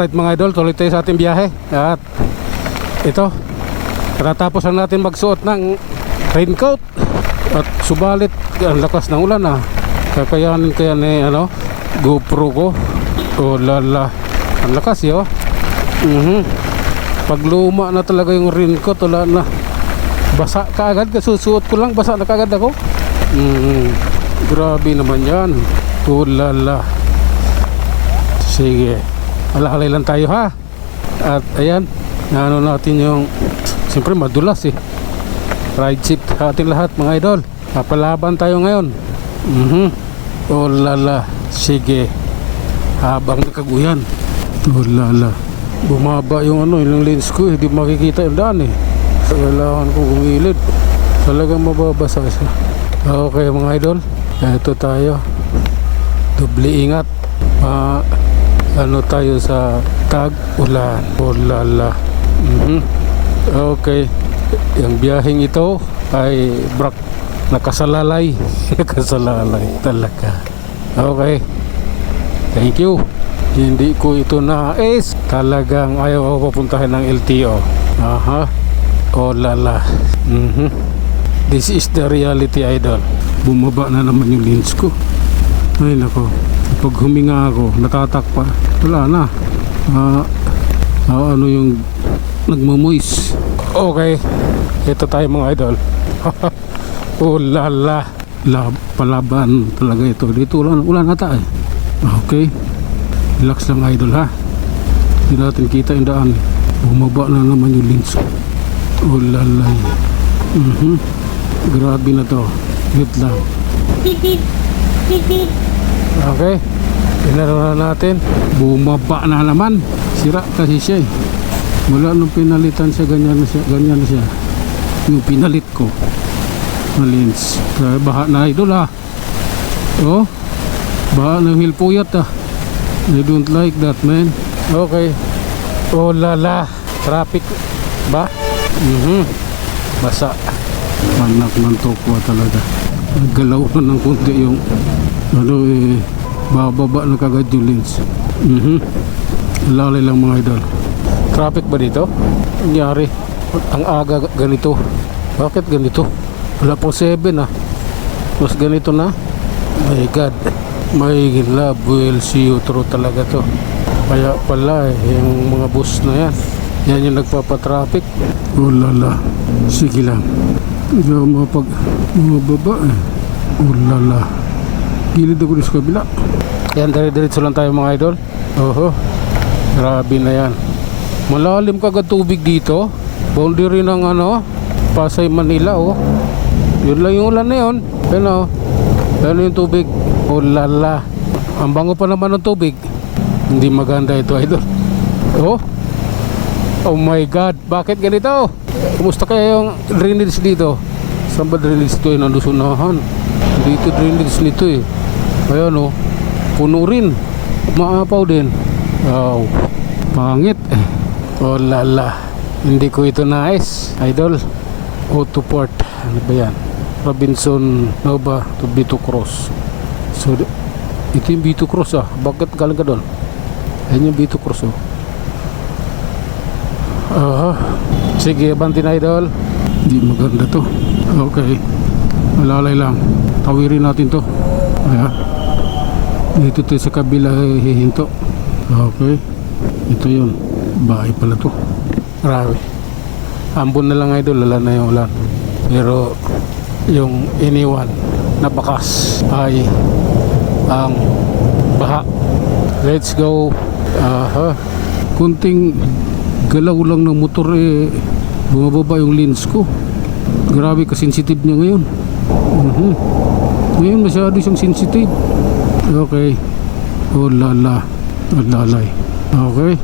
Alright mga idol, tuloy tayo sa ating biyahe. At ito, natapos lang natin magsuot ng raincoat. At subalit, ang lakas ng ulan ah. Kakayanin kaya ni GoPro ko. Oh lala, ang lakas yo. Pag luma na talaga yung raincoat, wala na. Basa ka agad, kasusuot ko lang, basa na kagad ako. Grabe naman yan. Oh lala. Sige, alay lang tayo ha. At ayan, natin yung, siyempre madulas eh. Ride seat ating lahat mga idol. Napalaban tayo ngayon. Oh lala. Sige, habang nakaguyan. Oh lala, bumaba yung yung lens ko, hindi makikita yung daan eh. So kailangan ko gumilid, talagang mababasa siya. Okay mga idol, ito tayo. Doble ingat. Tayo sa tag-ulan. Oh lala. Okay, yung biyaheng ito ay nakasalalay. Nakasalalay talaga. Okay, thank you. Hindi ko ito nais. Talagang ayaw ako papuntahin ng LTO. Oh lala. This is the reality idol. Bumaba na naman yung lens ko. Ay nako, pag huminga ako natatakpa, wala na. Yung nagmamoist. Okay, ito tayo mga idol. Oh lala, palaban talaga ito. Dito ulan ata eh. Okay, relax lang idol ha. Hindi natin kita yung daan. Bumaba na naman yung lens. Oh lala. Grabe na to. Wait lang. Okay, pinaro na natin. Bumaba na naman. Sira kasi siya eh. Wala nung pinalitan siya, ganyan na siya. Yung pinalit ko na lens. Kaya baha na idol ha. Oh, baha na yung hilpuyat ha. I don't like that man. Okay. Oh lala, traffic ba? Basa. Manak ng tokwa talaga. Galaw na ng kunti yung bababa na kagad yung lens. Lalay lang mga idol. Traffic ba dito? Nangyari, ang aga ganito. Bakit ganito? Wala pong 7 ah. Mas ganito na. My God, my love will see you through talaga to. Kaya pala yung mga bus na yan yung nagpapatraffic. Oh lala, sige lang. Hindi ako mababa eh. Oh lala, gilid ako sa kabila. Yan, dire-diretso lang tayo mga idol. Grabe na yan. Malalim kagad tubig dito. Boundary ng Pasay, Manila oh. Yun lang yung ulan na yun. Yan yung tubig. Oh lala, ang bango pa naman ng tubig. Hindi maganda ito idol. Oh my God, bakit ganito? Kumusta kaya yung drainage dito? Saan ba drainage ito? Nandusunahan. Dito drainage nito eh. Ayan oh, puno rin. Maapaw din. Wow, pangit eh. Oh lala, hindi ko ito nais idol. Autoport, ano ba yan? Robinson Nova to Bito Cross. So ito yung Bito Cross ah. Bakit galing ka doon? Ayan yung Bito Cross oh. Sige, bantin idol. Hindi maganda to. Okay, malalay lang. Tawirin natin to. Ayan. Dito tayo sa kabila hihinto. Okay, ito yun. Bahay pala to. Grabe. Ambon na lang idol, lala na yung ulan. Pero yung iniwan na bakas ay ang baha. Let's go. Kunting galaw lang ng motor eh, bumababa yung lens ko. Grabe ka sensitive niya ngayon. Ngayon masyado siyang sensitive. Okay. Oh lala, lalay. Okay.